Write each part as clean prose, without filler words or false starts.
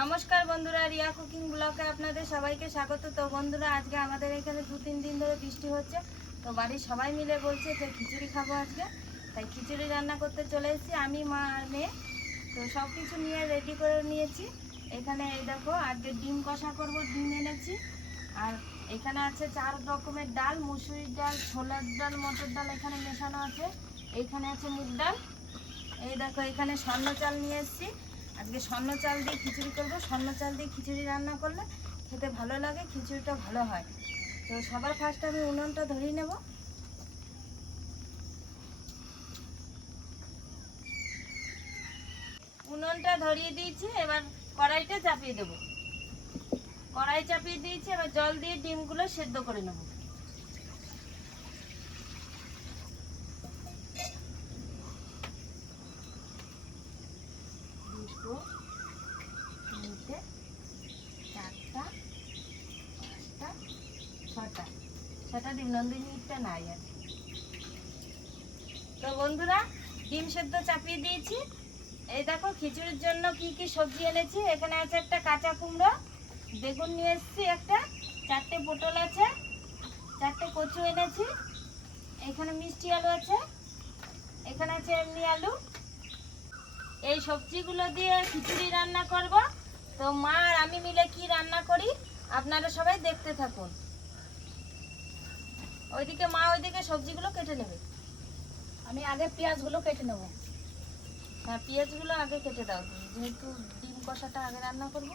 নমস্কার বন্ধুরা, রিয়া কুকিং ব্লগে আপনাদের সবাইকে স্বাগত। তো বন্ধুরা, আজকে আমাদের এখানে 2-3 দিন ধরে বৃষ্টি হচ্ছে। তো বাড়ির সবাই মিলে বলছে যে খিচুড়ি খাবো আজকে, তাই খিচুড়ি রান্না করতে চলে এসেছি আমি, মা আর মেয়ে। তো সব কিছু নিয়ে রেডি করে নিয়েছি। এখানে এই দেখো, আজকে ডিম কষা করব, ডিম এনেছি। আর এখানে আছে 4 রকমের ডাল, মুসুরির ডাল, ছোলার ডাল, মটর ডাল এখানে মেশানো আছে। এইখানে আছে মুগ ডাল। এই দেখো, এখানে স্বর্ণ চাল নিয়ে এসেছি। আজকে স্বর্ণ চাল দিয়ে খিচুড়ি করবো। স্বর্ণ চাল দিয়ে খিচুড়ি রান্না করলে খেতে ভালো লাগে, খিচুড়িটা ভালো হয়। তো সবার ফার্স্ট আমি উনুনটা ধরিয়ে নেব। উনুনটা ধরিয়ে দিয়েছি, এবার কড়াইটা চাপিয়ে দেবো। কড়াই চাপিয়ে দিয়েছি, এবার জল দিয়ে ডিমগুলো সেদ্ধ করে নেব। দুটো, তিনটে, চারটা, পাঁচটা, ছটা ডিম, নন্দিনীটা নাই আর। তো বন্ধুরা, ডিম সেদ্ধ চাপিয়ে দিয়েছি। এই দেখো, খিচুড়ির জন্য কি কি সবজি এনেছি। এখানে আছে একটা কাঁচা কুমড়ো, বেগুন নিয়ে এসেছি একটা, 4টে পটল আছে, 4টে কচু এনেছি, এখানে মিষ্টি আলু আছে, এখানে আছে এমনি আলু। এই সবজিগুলো দিয়ে খিচুড়ি রান্না করব। তো মা আর আমি মিলে কি রান্না করি আপনারা সবাই দেখতে থাকুন। ওইদিকে মা ওইদিকে সবজিগুলো কেটে নেবে, আমি আগে পেঁয়াজগুলো কেটে নেব। হ্যাঁ, পেঁয়াজগুলো আগে কেটে দাও, যেহেতু ডিম কষাটা আগে রান্না করব।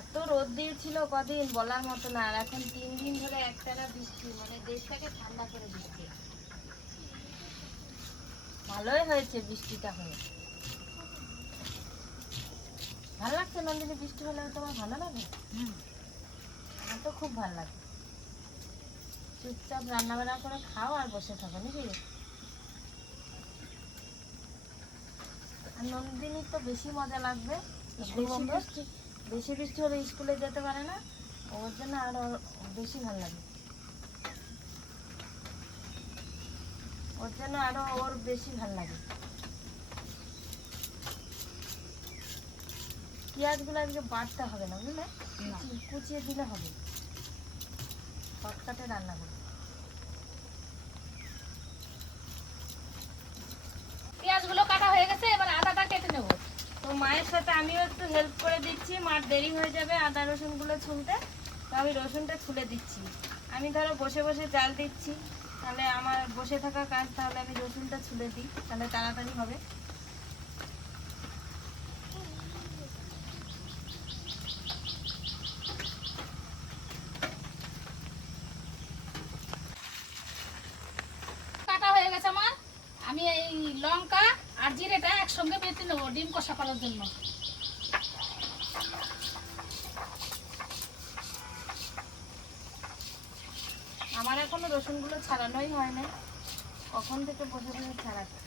এত রোদ দিয়েছিল কদিন বলার মতো না, আর এখন 3 দিন ধরে একটানা বৃষ্টি, মানে দেশটাকে ঠান্ডা করে দিচ্ছে। ভালোই হয়েছে বৃষ্টিটা হয়ে। ভালো লাগছে নন্দিনী, বৃষ্টি হলে তোমার ভালো লাগে? আমার তো খুব ভালো লাগে। চুপচাপ রান্না বান্না করে খাও আর বসে থাকো নাকি। আর নন্দিনীর তো বেশি মজা লাগবে, বেশি বৃষ্টি হলে স্কুলে যেতে পারে না, ওর জন্য আরো বেশি ভালো লাগে। ওর জন্য আরো ওর বেশি ভালো লাগে। পেঁয়াজগুলো আজকে বাটতে হবে না, বুঝলে, কুচিয়ে দিলে হবে। শর্টকাটে রান্না করবো। পেঁয়াজগুলো কাটা হয়ে গেছে, এবার আদাটা কেটে নেব। তো মায়ের সাথে আমিও একটু হেল্প করে দিচ্ছি, মার দেরি হয়ে যাবে আদা রসুনগুলো ছুলতে। তো আমি রসুনটা ছুলে দিচ্ছি। আমি ধরো বসে বসে চাল দিচ্ছি, তাহলে আমার বসে থাকা কাজ, তাহলে আমি রসুনটা ছুলে দিই, তাহলে তাড়াতাড়ি হবে। কাটা হয়ে গেছে আমার। আমি এই লঙ্কা আর জিরেটা একসঙ্গে বেটে নেবো ডিম কষা করার জন্য। আমার এখনো রসুনগুলো ছাড়ানোই হয় না, কখন থেকে বসে বসে ছাড়াচ্ছি।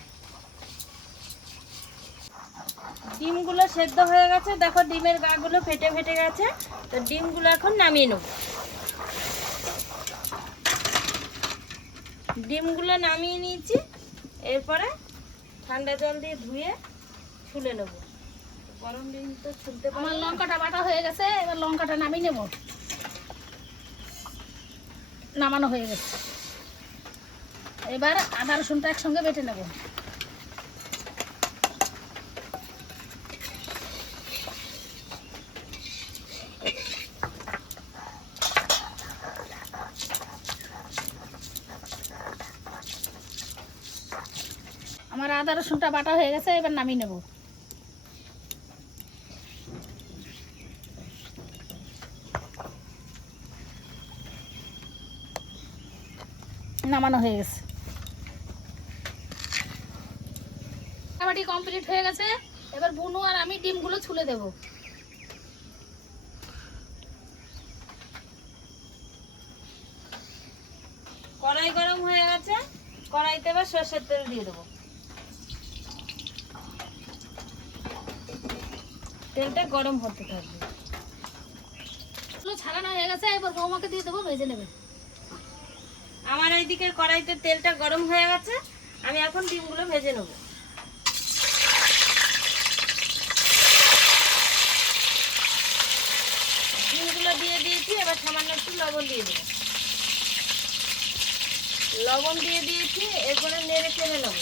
ডিমগুলো সেদ্ধ হয়ে গেছে, দেখো ডিমের গাগুলো ফেটে ফেটে গেছে। তো ডিমগুলো এখন নামিয়ে নেব। ডিমগুলো নামিয়ে নিয়েছি, এরপরে ঠান্ডা জল দিয়ে ধুয়ে ছুলে নেব। গরম ডিম তো ছুলতে পারবো আমার না। লঙ্কাটা বাটা হয়ে গেছে, এবার লঙ্কাটা নামিয়ে নেব। নামানো হয়ে গেছে, এবার আদা রসুনটা একসঙ্গে বেটে নেব। আমার আদা রসুনটা বাটা হয়ে গেছে, এবার নামিয়ে নেব। নামানো হয়ে গেছে, বাটি কমপ্লিট হয়ে গেছে। এবার বুনু আর আমি ডিমগুলো ছুলে দেব। কড়াই গরম হয়ে গেছে, কড়াইতে এবার সরষের তেল দিয়ে দেবো। তেলটা গরম হতে থাকবে। ছাড়ানো হয়ে গেছে, এবার বৌমাকে দিয়ে দেবো, ভেজে নেবে। আমার এইদিকে কড়াইতে তেলটা গরম হয়ে গেছে, আমি এখন ডিমগুলো ভেজে নেব। ডিমগুলো দিয়ে দিয়েছি, এবার সামান্য একটু লবণ দিয়ে দেবো। লবণ দিয়ে দিয়েছি, এরপরে নেড়ে চেড়ে নেব।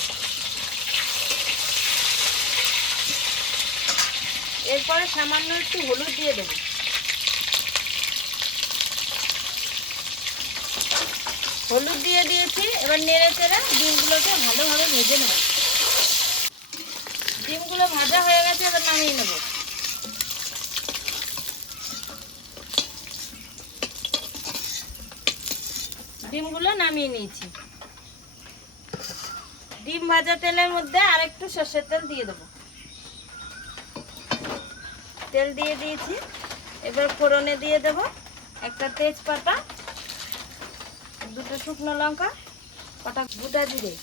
এরপরে সামান্য একটু হলুদ দিয়ে দেবো। হলুদ দিয়ে দিয়েছি, এবার নেড়ে চেড়ে ডিমগুলোকে ভালোভাবে ভেজে নেব। ডিমগুলো ভাজা হয়ে গেছে, এবার নামিয়ে নেব। ডিমগুলো নামিয়ে নিয়েছি। ডিম ভাজা তেলের মধ্যে আরেকটু সর্ষের তেল দিয়ে দেবো। তেল দিয়ে দিয়েছি, এবার ফোড়নে দিয়ে দেব একটা তেজপাতা, দুটো শুকনো লঙ্কা, কটা গোটা জিরে।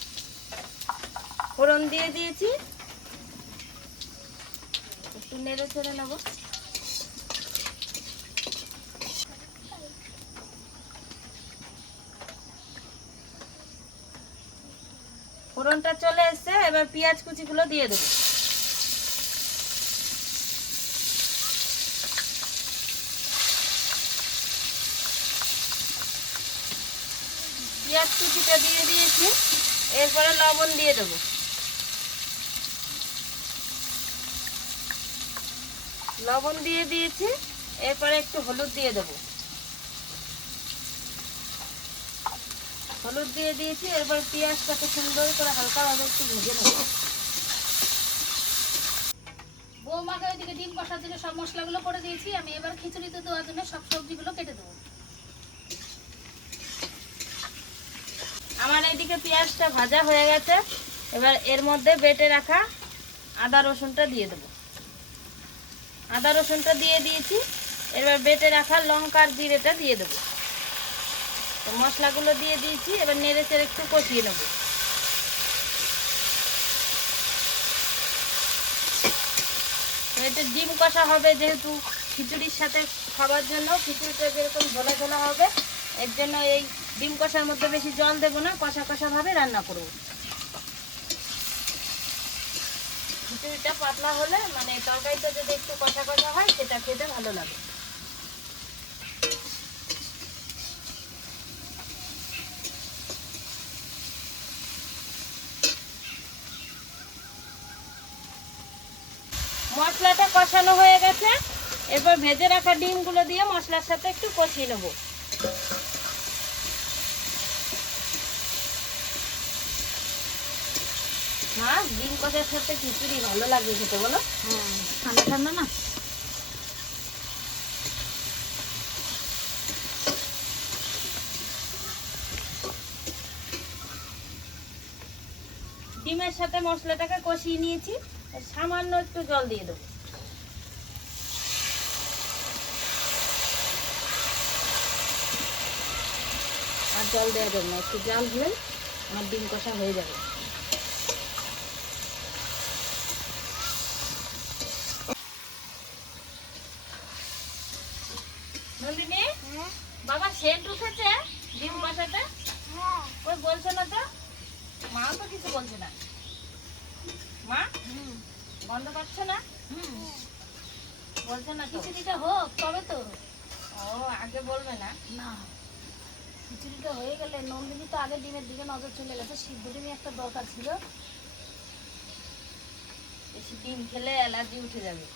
ফোড়ন দিয়ে দিয়েছি, একটু নেড়ে চেড়ে নেব। ফোড়নটা চলে এসছে, এবার পেঁয়াজ কুচিগুলো দিয়ে দেবো। পেঁয়াজ কুচিটা দিয়ে দিয়েছি, এরপরে লবণ দিয়ে দেবো। লবণ দিয়ে দিয়েছি, এরপরে একটু হলুদ দিয়ে দেবো। হলুদ দিয়ে দিয়েছি, এরপর পেঁয়াজটাকে সুন্দর করে হালকাভাবে একটু ভেজে নেব। বৌমাকে ওইদিকে ডিম কষার জন্য সব মশলাগুলো করে দিয়েছি, আমি এবার খিচুড়িতে দেওয়ার জন্য সব সবজিগুলো কেটে দেবো। আমার এইদিকে পেঁয়াজটা ভাজা হয়ে গেছে, এবার এর মধ্যে বেটে রাখা আদা রসুনটা দিয়ে দেবো। আদা রসুনটা দিয়ে দিয়েছি, এবার বেটে রাখা লঙ্কা আর জিরেটা দিয়ে দেবো। তো মশলাগুলো দিয়ে দিয়েছি, এবার নেড়ে চেড়ে একটু কষিয়ে নেব। এটা ডিম কষা হবে, যেহেতু খিচুড়ির সাথে খাবার জন্য, খিচুড়িটা যেরকম ঝোলা ঝোলা হবে, এর জন্য এই ডিম কষার মধ্যে বেশি জল দেবো না, কষা কষা ভাবে রান্না করব। খিচুড়িটা পাতলা হলে মানে তরকারিটা যদি একটু কষা কষা হয়, সেটা খেতে ভালো লাগে। মশলাটা কষানো হয়ে গেছে, এরপর ভেজে রাখা ডিমগুলো দিয়ে মশলার সাথে একটু কষিয়ে নেব। হ্যাঁ, ডিম কষার সাথে খিচুড়ি ভালো লাগে খেতে, বলো? ঠান্ডা ঠান্ডা না? ডিমের সাথে মশলাটাকে কষিয়ে নিয়েছি, সামান্য একটু জল দিয়ে দেবো। আর জল দেওয়া যাবে না, একটু জল হলে আমার ডিম কষা হয়ে যাবে। নন্দিনী, বাবা সেন্ট উঠেছে ডিম কষাতে? ওই বলছে না তো, মাও তো কিছু বলছে না। মা বন্ধ করছে না? বলছে না তো। খিচুড়িটা হোক তবে তো। ও, আগে বলবে না? না, খিচুড়িটা হয়ে গেলে নন্দিনী তো আগে ডিমের দিকে নজর চলে গেছে, সিদ্ধ ডিমই একটা দরকার ছিল। বেশি ডিম খেলে অ্যালার্জি উঠে যাবে।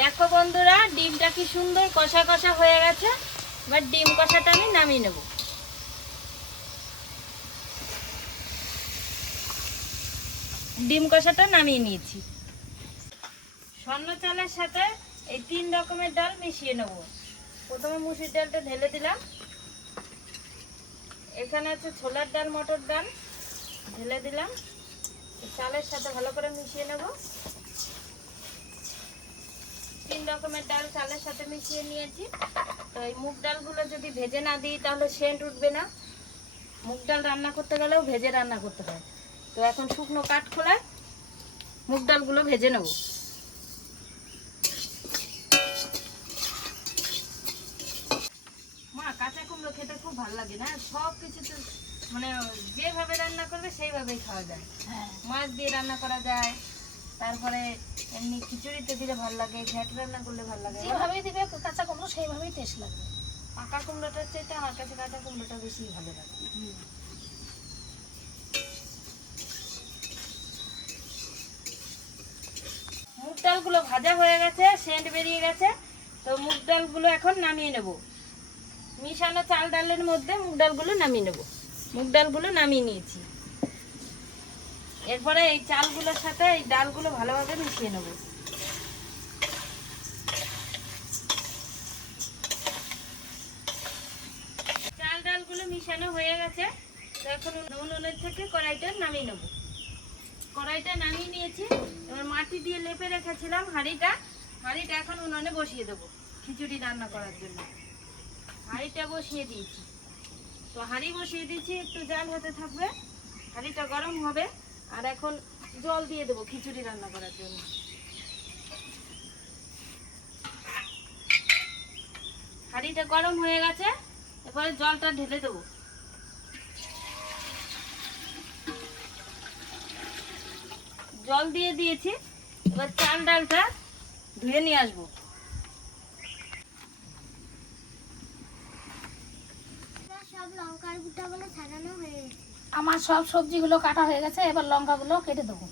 দেখো বন্ধুরা, ডিমটা কি সুন্দর কষা কষা হয়ে গেছে। এবার ডিম কষাটা আমি নামিয়ে নেব। ডিম কষাটা নামিয়ে নিয়েছি। স্বর্ণ চালের সাথে এই 3 রকমের ডাল মিশিয়ে নেব। প্রথমে মুসুর ডালটা ঢেলে দিলাম, এখানে আছে ছোলার ডাল, মটর ডাল ঢেলে দিলাম। চালের সাথে ভালো করে মিশিয়ে নেব। 3 রকমের ডাল চালের সাথে মিশিয়ে নিয়েছি। তো এই মুগ ডালগুলো যদি ভেজে না দিই তাহলে সেন্ট উঠবে না। মুগ ডাল রান্না করতে গেলেও ভেজে রান্না করতে হয়। তো এখন শুকনো কাঠখোলায় মুগ ডালগুলো ভেজে নেব। মা কাঁচা কুমড়ো খেতে খুব ভালো লাগে না? সব কিছুতে মানে যেভাবে রান্না করবে সেইভাবেই খাওয়া যায়। হ্যাঁ, মাছ দিয়ে রান্না করা যায়, তারপরে এমনি খিচুড়িতে দিলে ভালো লাগে, ঘ্যাট রান্না করলে ভালো লাগে। যেভাবেই দিবে কাঁচা কুমড়ো সেইভাবেই টেস্ট লাগবে। পাকা কুমড়োটার চাইতে আমার কাছে কাঁচা কুমড়োটা বেশি ভালো লাগে। মুগ ডালগুলো ভাজা হয়ে গেছে, সেন্ট বেরিয়ে গেছে। তো মুগ ডালগুলো এখন নামিয়ে নেব। মিশানো চাল ডালের মধ্যে মুগ ডালগুলো নামিয়ে নেব। মুগ ডালগুলো নামিয়ে নিয়েছি। এরপরে এই চালগুলোর সাথে এই ডালগুলো ভালোভাবে মিশিয়ে নেব। চাল ডালগুলো মিশানো হয়ে গেছে। তো এখন উনুনের থেকে কড়াইটা নামিয়ে নেব। কড়াইটা নামিয়ে নিয়েছি। এবার মাটি দিয়ে লেপে রেখেছিলাম হাঁড়িটা এখন উনুনে বসিয়ে দেবো খিচুড়ি রান্না করার জন্য। হাঁড়িটা বসিয়ে দিয়েছি। তো হাঁড়ি বসিয়ে দিয়েছি, একটু জাল হতে থাকবে, হাঁড়িটা গরম হবে। আর এখন জল দিয়ে দেবো খিচুড়ি রান্না করার জন্য। হাঁড়িটা গরম হয়ে গেছে, এবারে জলটা ঢেলে দেবো। জল দিয়ে দিয়েছি। এবার চাল ডালটা ধুয়ে নিয়ে আসবো। আমার সব সবজিগুলো কাটা হয়ে গেছে, এবার লঙ্কাগুলো কেটে দেবো।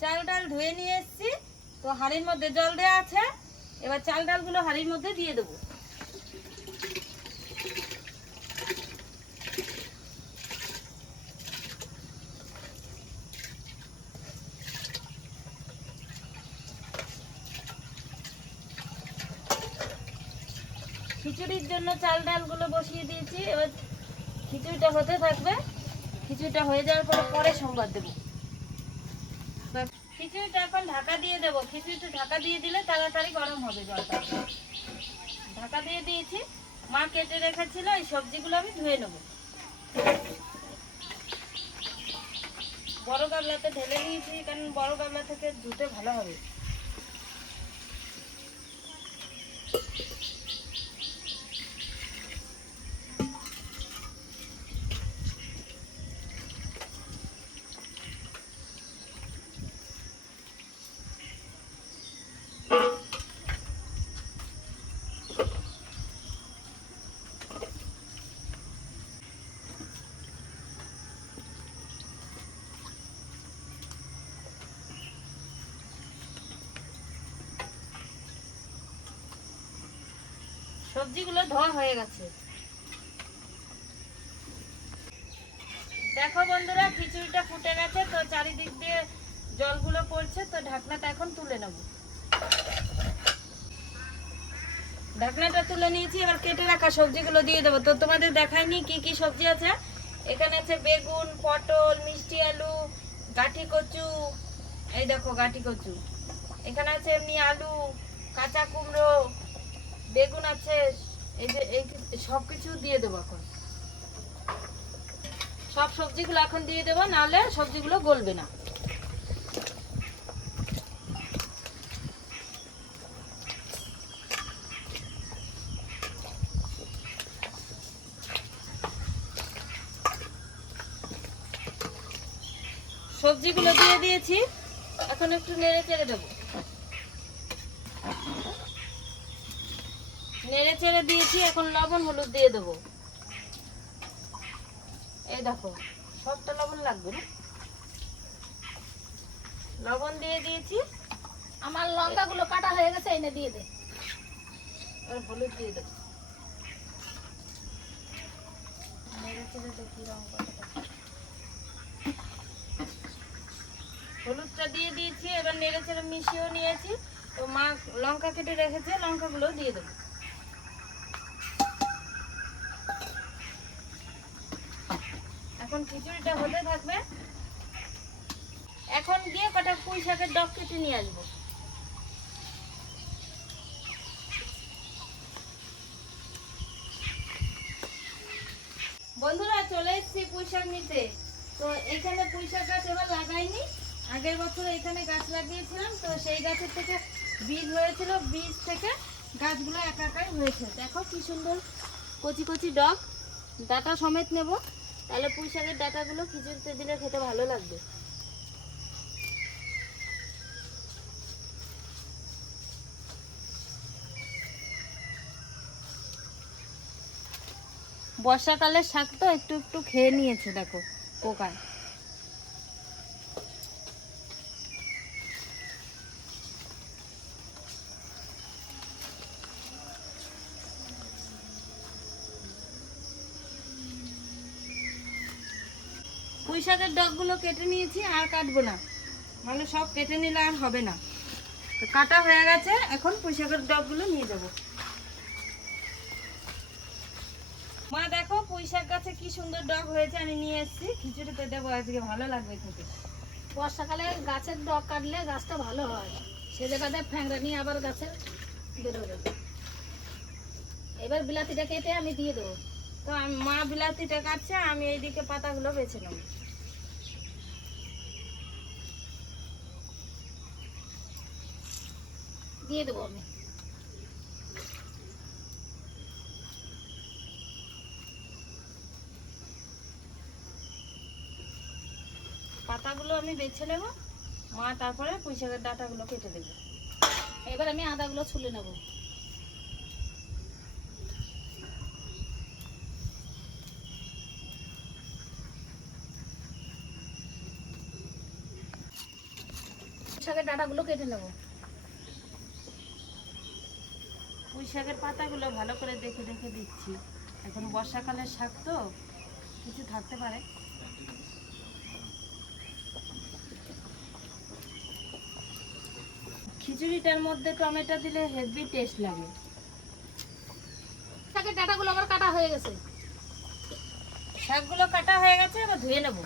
চাল ডাল ধুয়ে নিয়ে এসেছি। তো হাঁড়ির মধ্যে জল দেওয়া আছে, এবার চাল ডালগুলো হাঁড়ির মধ্যে দিয়ে দেবো। খিচুড়ির জন্য চাল ডালগুলো বসিয়ে দিয়েছি। এবার খিচুড়িটা হতে থাকবে। খিচুড়িটা হয়ে যাওয়ার পরে সোমবার দেবো। খিচুড়িটা এখন ঢাকা দিয়ে দেবো। খিচুড়িটা ঢাকা দিয়ে দিলে তাড়াতাড়ি গরম হবে জলটা। ঢাকা দিয়ে দিয়েছি। মা কেটে রেখেছিল এই সবজিগুলো আমি ধুয়ে নেব। বড় গামলাতে ঢেলে নিয়েছি, কারণ বড় গামলা থেকে ধুতে ভালো হবে। সবজিগুলো ধোয়া হয়ে গেছে। দেখো বন্ধুরা, খিচুড়িটা ফুটে গেছে। তো চারিদিক দিয়ে জলগুলো পড়ছে। তো ঢাকনাটা এখন তুলে নেব। ঢাকনাটা তুলে নিয়েছি। এবার কেটে রাখা সবজিগুলো দিয়ে দেবো। তো তোমাদের দেখাইনি কি কি সবজি আছে। এখানে আছে বেগুন, পটল, মিষ্টি আলু, গাঠি কচু। এই দেখো গাঠি কচু। এখানে আছে এমনি আলু, কাঁচা কুমড়ো, বেগুন আছে। এই যে এই সব কিছু দিয়ে দেবো এখন। সব সবজিগুলো এখন দিয়ে দেবো, নাহলে সবজিগুলো গলবে না। সবজিগুলো দিয়ে দিয়েছি। এখন একটু নেড়ে চেড়ে দেবো। নেড়ে চেড়ে দিয়েছি। এখন লবণ হলুদ দিয়ে দেবো। এই দেখো সবটা লবণ লাগবে না। লবণ দিয়ে দিয়েছি। আমার লঙ্কাগুলো কাটা হয়ে গেছে, এনে দিয়ে দে। আর হলুদ দিয়ে দেবো। নেড়ে চেড়ে দেখি হলুদটা দিয়ে দিয়েছি। এবার নেড়ে চেড়ে মিশিয়েও নিয়েছি। তো মা লঙ্কা কেটে রেখেছে, লঙ্কাগুলো দিয়ে দেবো। এখন খিচুড়িটা হতে থাকবে। এখন গিয়ে কটা পুঁই শাকের ডগ কেটে নিয়ে আসবো। জমিতে। তো এখানে পুঁই শাক গাছ এবার লাগাইনি, আগের বছর এখানে গাছ লাগিয়েছিলাম, তো সেই গাছের থেকে বীজ হয়েছিল, বীজ থেকে গাছগুলো একা একাই হয়েছে। দেখো কি সুন্দর কচি কচি ডগ, ডাঁটা সমেত নেব, তাহলে পুঁই শাকের ডাঁটাগুলো খিচুড়িতে দিলে খেতে ভালো লাগবে। বর্ষাকালের শাক তো একটু একটু খেয়ে নিয়েছে, দেখো পোকায়। পুঁই শাকের ডগগুলো কেটে নিয়েছি, আর কাটবো না, মানে সব কেটে নিলে আর হবে না। তো কাটা হয়ে গেছে, এখন পুঁই শাকের ডগগুলো নিয়ে যাবো। মা দেখো পুঁই শাক গাছে কি সুন্দর ডগ হয়েছে, আমি নিয়ে এসেছি, খিচুড়িতে দেবো আজকে, ভালো লাগবে খেতে। বর্ষাকালে গাছের ডগ কাটলে গাছটা ভালো হয়, সে জায়গাতে ফ্যাংরা নিয়ে আবার গাছের বেরোবে। এবার বিলাতিটা কেটে আমি দিয়ে দেবো। তো মা বিলাতিটা কাটছে, আমি এইদিকে পাতাগুলো বেছে নেব। দিয়ে দেবো আমি। পাতাগুলো আমি বেছে নেব, মা তারপরে পুঁই শাকের ডাঁটাগুলো কেটে দেবে। এবার আমি আদাগুলো ছুলে নেব। শাকের ডাঁটাগুলো কেটে নেব। পুঁই শাকের পাতাগুলো ভালো করে দেখে দেখে দিচ্ছি, এখন বর্ষাকালের শাক তো কিছু থাকতে পারে। খিচুড়িটার মধ্যে টমেটো দিলে হেভি টেস্ট লাগে। শাকের ডাঁটাগুলো আমার কাটা হয়ে গেছে। শাকগুলো কাটা হয়ে গেছে, এবার ধুয়ে নেব।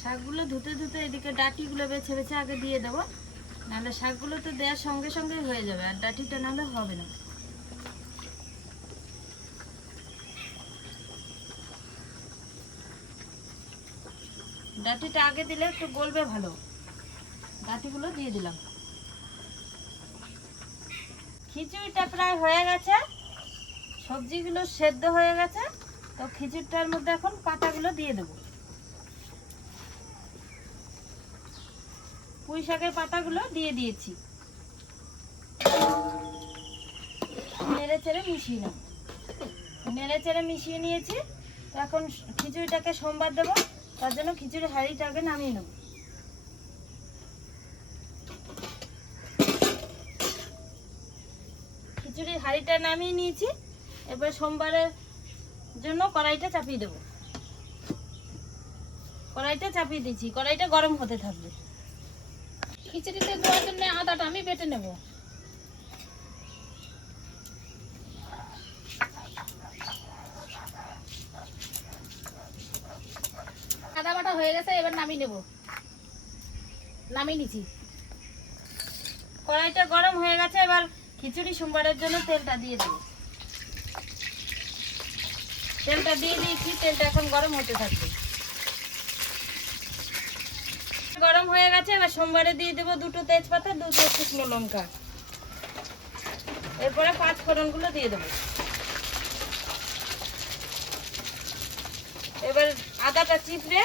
শাকগুলো ধুতে ধুতে এদিকে ডাঁটিগুলো বেছে বেছে আগে দিয়ে দেবো, নাহলে শাকগুলো তো দেওয়ার সঙ্গে সঙ্গে হয়ে যাবে, আর ডাঁটিটা নাহলে হবে না। ডাঁটিটা আগে দিলে একটু গলবে ভালো। ডাঁটিগুলো দিয়ে দিলাম। খিচুড়িটা প্রায় হয়ে গেছে, সবজিগুলো সেদ্ধ হয়ে গেছে, তো খিচুড়িটার মধ্যে এখন পাতাগুলো দিয়ে দেবো। পুঁই শাকের পাতাগুলো দিয়ে দিয়েছি, নেড়ে চেড়ে মিশিয়ে নেব। নেড়ে চেড়ে মিশিয়ে নিয়েছি, তো এখন খিচুড়িটাকে সোমবার দেবো, তার জন্য খিচুড়ি হাঁড়িটাকে নামিয়ে নেব। খিচুড়ির হাঁড়িটা নামিয়ে নিয়েছি, এবার সোমবারের জন্য কড়াইটা চাপিয়ে দেবো। কড়াইটা চাপিয়ে দিয়েছি, কড়াইটা গরম হতে থাকবে। খিচুড়িতে দেওয়ার জন্য আদাটা আমি বেটে নেব। আদা বাটা হয়ে গেছে, এবার নামিয়ে নেব। নামিয়ে নিচ্ছি। কড়াইটা গরম হয়ে গেছে, এবার খিচুড়ি সোমবারের জন্য তেলটা দিয়ে দেবো। তেলটা দিয়ে দিয়েছি, তেলটা এখন গরম হতে থাকবে। গরম হয়ে গেছে, এবার সোমবারে দিয়ে দেবো 2টো তেজপাতা, 2টো শুকনো লঙ্কা, এরপরে 5 ফোড়নগুলো দিয়ে দেবো। এবার আদাটা চিপড়ে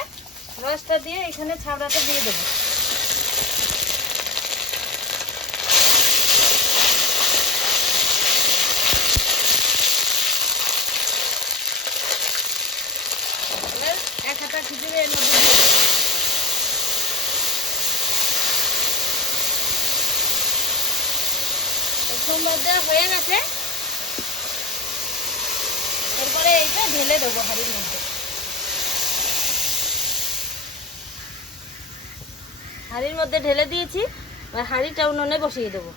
রসটা দিয়ে এখানে ছাবড়াটা দিয়ে দেবো। এবার 1 হাতা খিচুড়ি এর মধ্যে দিয়ে দেবো। সোমবার দেওয়া হয়ে গেছে, এরপরে এইটা ঢেলে দেবো হাঁড়ির মধ্যে। হাঁড়ির মধ্যে ঢেলে দিয়েছি, এবার হাঁড়িটা উনুনে বসিয়ে দেবো।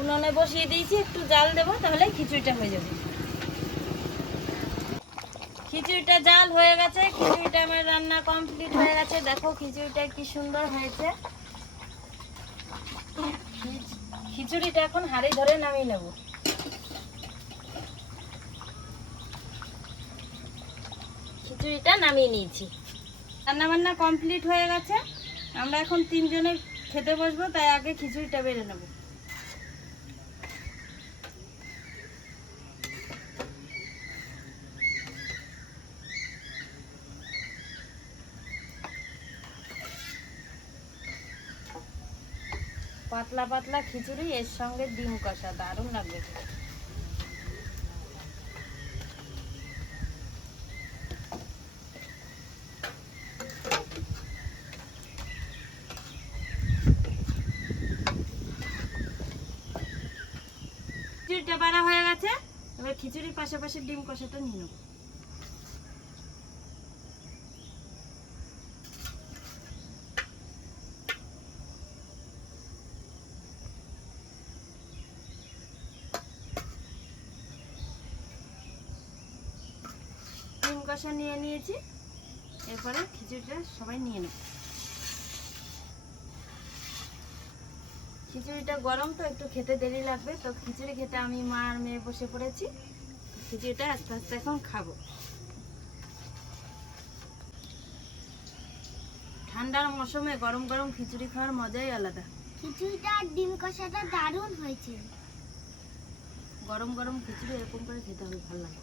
উনুনে বসিয়ে দিয়েছি, একটু জাল দেবো, তাহলে খিচুড়িটা হয়ে যাবে। খিচুড়িটা জাল হয়ে গেছে, খিচুড়িটা আমার রান্না কমপ্লিট হয়ে গেছে। দেখো খিচুড়িটা কি সুন্দর হয়েছে। খিচুড়িটা এখন হাঁড়ি ধরে নামিয়ে নেব। খিচুড়িটা নামিয়ে নিয়েছি। রান্না বান্না কমপ্লিট হয়ে গেছে। আমরা এখন 3 জনে খেতে বসবো, তাই আগে খিচুড়িটা বেড়ে নেব। পাতলা পাতলা খিচুড়ি, এর সঙ্গে ডিম কষা, দারুণ লাগবে খেতে। খিচুড়িটা বাড়া হয়ে গেছে, এবার খিচুড়ির পাশাপাশি ডিম কষাটা নিয়ে নেব। ডিম কষা নিয়ে নিয়েছি, এরপরে খিচুড়িটা সবাই নিয়ে নেব। খিচুড়িটা গরম তো একটু খেতে দেরি লাগবে, তো খিচুড়ি খেতে আমি মা আর মেয়ে বসে পড়েছি। খিচুড়িটা আস্তে আস্তে এখন খাবো। ঠান্ডার মৌসুমে গরম গরম খিচুড়ি খাওয়ার মজাই আলাদা। খিচুড়িটা আর ডিম কষাটা দারুণ হয়েছে। গরম গরম খিচুড়ি এরকম করে খেতে হবে, ভালো লাগে।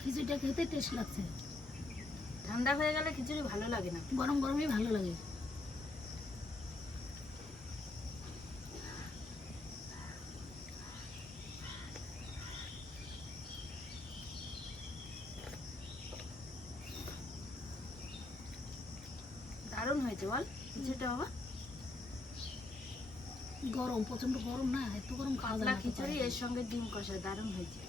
খিচুড়িটা খেতে টেস্ট লাগছে। ঠান্ডা হয়ে গেলে খিচুড়ি ভালো লাগে না, গরম গরমই ভালো লাগে। দারুণ হয়েছে বল খিচুড়িটা বাবা। গরম, প্রচন্ড গরম না, এত গরম খাওয়া যায় পাতলা না। খিচুড়ি এর সঙ্গে ডিম কষা, দারুণ হয়েছে।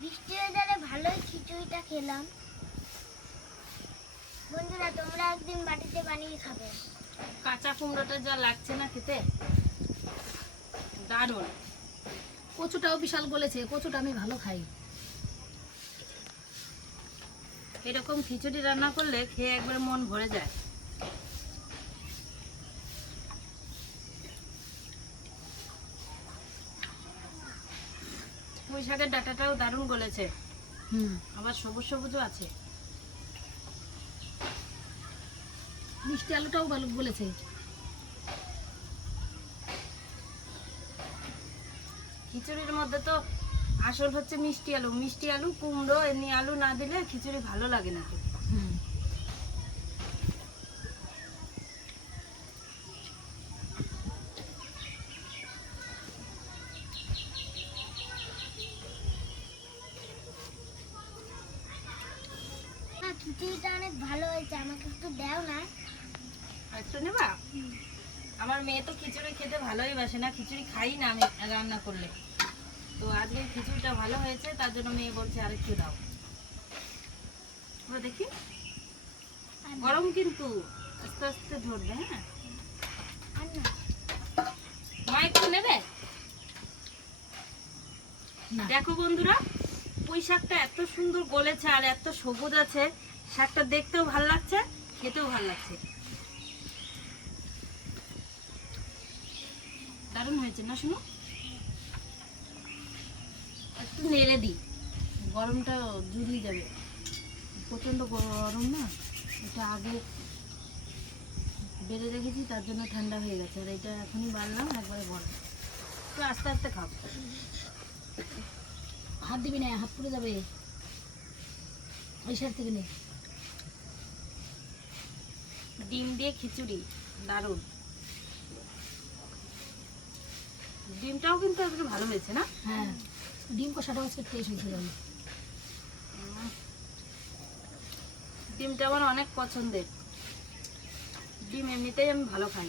বৃষ্টি ওয়েদারে ভালোই খিচুড়িটা খেলাম। বন্ধুরা, তোমরা একদিন বাড়িতে বানিয়ে খাবে। কাঁচা কুমড়োটা যা লাগছে না খেতে, দারুণ। কচুটাও বিশাল গলেছে, কচুটা আমি ভালো খাই। এরকম খিচুড়ি রান্না করলে খেয়ে একবার মন ভরে যায়। পুঁই শাকের ডাঁটাটাও দারুণ গলেছে, আবার সবুজ সবুজও আছে। মিষ্টি আলুটাও ভালো গলেছে। খিচুড়ির মধ্যে তো আসল হচ্ছে মিষ্টি আলু। মিষ্টি আলু, কুমড়ো, এমনি আলু না দিলে খিচুড়ি ভালো লাগে না। না, খিচুড়িটা অনেক ভালো হয়েছে, আমাকে একটু দাও না। আর একটু নেবা? আমার মেয়ে তো খিচুড়ি খেতে ভালোই বাসে না, খিচুড়ি খাই না আমি রান্না করলে। তো আজকে খিচুড়িটা ভালো হয়েছে, তার জন্য মেয়ে বলছে আরেকটু দাও। ও দেখি, গরম কিন্তু আস্তে আস্তে ধরবে। হ্যাঁ, আর না, মা একটু নেবে? না। দেখো বন্ধুরা, পুঁই শাকটা এত সুন্দর গলেছে আর এত সবুজ আছে, শাকটা দেখতেও ভালো লাগছে, খেতেও ভালো লাগছে। দারুণ হয়েছে না? শুনো, একটু নেড়ে দিই, গরমটা জুড়িয়ে যাবে। প্রচন্ড গরম না, এটা আগে বেড়ে রেখেছি, তার জন্য ঠান্ডা হয়ে গেছে। আর এটা এখনই বাড়লাম, একবারে গরম। তো আস্তে আস্তে খাবো। হাত দিবি না, হাত পুড়ে যাবে। ওই সাইড থেকে নে। ডিম দিয়ে খিচুড়ি দারুণ। ডিমটাও কিন্তু একটু ভালো হয়েছে না? হ্যাঁ, ডিম কষাটাও আজকে টেস্ট হয়েছে যাবে। ডিমটা আমার অনেক পছন্দের। ডিম এমনিতেই আমি ভালো খাই।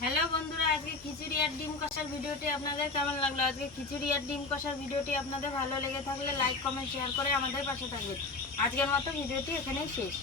হ্যালো বন্ধুরা, আজকে খিচুড়ি আর ডিম কষার ভিডিওটি আপনাদের কেমন লাগলো? আজকে খিচুড়ি আর ডিম কষার ভিডিওটি আপনাদের ভালো লেগে থাকলে লাইক কমেন্ট শেয়ার করে আমাদের পাশে থাকবেন। আজকের মতো ভিডিওটি এখানেই শেষ।